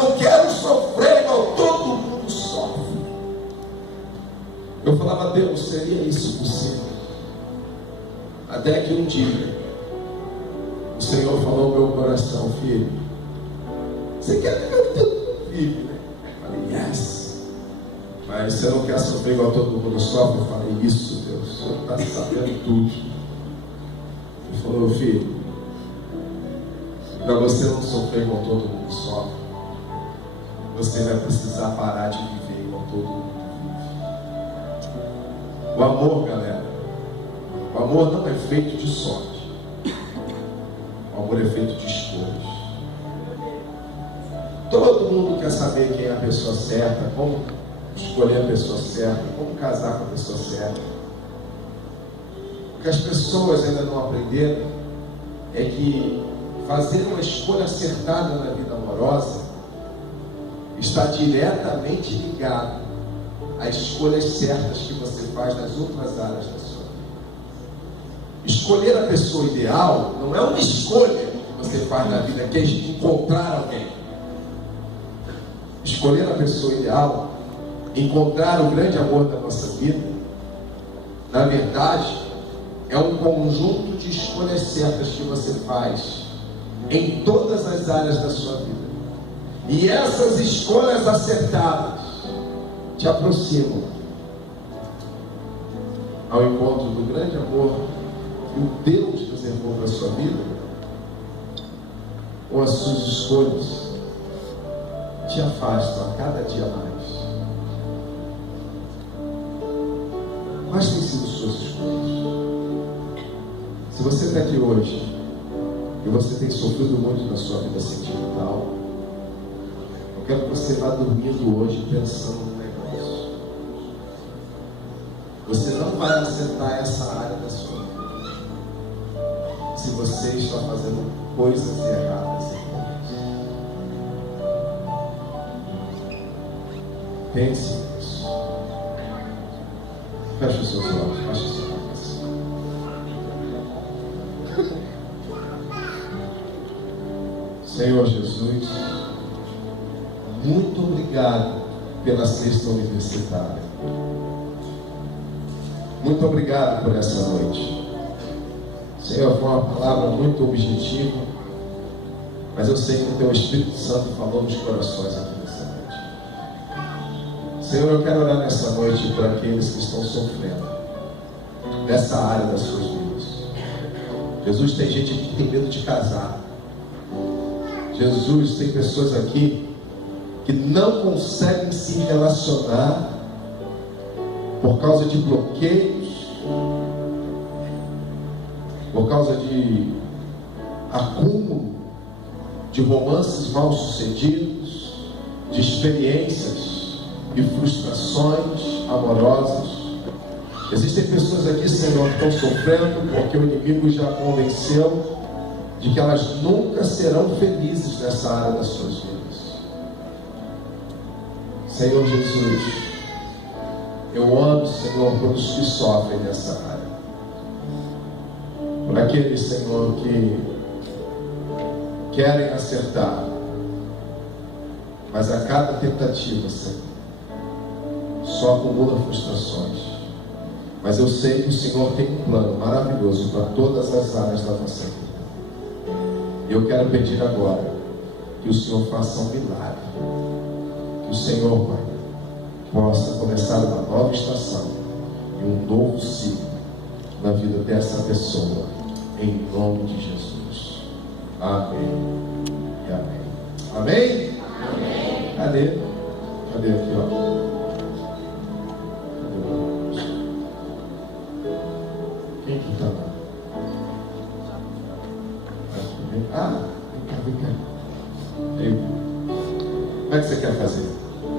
Não quero sofrer igual todo mundo sofre. Eu falava, Deus, seria isso possível? Até que um dia o Senhor falou ao meu coração: filho, você quer viver o que todo mundo vive, né? Eu falei, yes. Mas você não quer sofrer igual todo mundo sofre? Eu falei, isso, Deus, o Senhor está sabendo tudo. Ele falou, filho, para você não sofrer igual todo mundo sofre, você vai precisar parar de viver igual todo mundo vive. O amor, galera, o amor não é feito de sorte. O amor é feito de escolhas. Todo mundo quer saber quem é a pessoa certa, como escolher a pessoa certa, como casar com a pessoa certa. O que as pessoas ainda não aprenderam é que fazer uma escolha acertada na vida amorosa está diretamente ligado às escolhas certas que você faz nas outras áreas da sua vida. Escolher a pessoa ideal não é uma escolha que você faz na vida, que é encontrar alguém. Escolher a pessoa ideal, encontrar o grande amor da nossa vida, na verdade, é um conjunto de escolhas certas que você faz em todas as áreas da sua vida. E essas escolhas acertadas te aproximam ao encontro do grande amor que o Deus reservou para a sua vida, ou as suas escolhas te afastam a cada dia mais. Quais têm sido suas escolhas? Se você está aqui hoje e você tem sofrido muito na sua vida sentimental, eu quero que você vá dormindo hoje pensando no negócio. Você não vai acertar essa área da sua vida se você está fazendo coisas erradas em Deus. Pense nisso. Feche os seus olhos, feche sua cabeça. Senhor Jesus, muito obrigado pela sexta universitária. Muito obrigado por essa noite. Senhor, foi uma palavra muito objetiva, mas eu sei que o Teu Espírito Santo falou nos corações aqui nessa noite. Senhor, eu quero orar nessa noite por aqueles que estão sofrendo nessa área das suas vidas. Jesus, tem gente aqui que tem medo de casar. Jesus, tem pessoas aqui que não conseguem se relacionar por causa de bloqueios, por causa de acúmulo de romances mal sucedidos, de experiências e frustrações amorosas. Existem pessoas aqui, Senhor, que estão sofrendo porque o inimigo já convenceu de que elas nunca serão felizes nessa área das suas vidas. Senhor Jesus, eu amo, Senhor, por os que sofrem nessa área. Por aqueles, Senhor, que querem acertar, mas a cada tentativa, Senhor, só acumula frustrações. Mas eu sei que o Senhor tem um plano maravilhoso para todas as áreas da nossa vida. E eu quero pedir agora que o Senhor faça um milagre. Que o Senhor, Pai, possa começar uma nova estação e um novo ciclo na vida dessa pessoa, em nome de Jesus. Amém e amém. Amém? Amém. Cadê? Cadê aqui, ó? Quem que está lá? Ah, vem cá, vem cá. Como é que você quer fazer?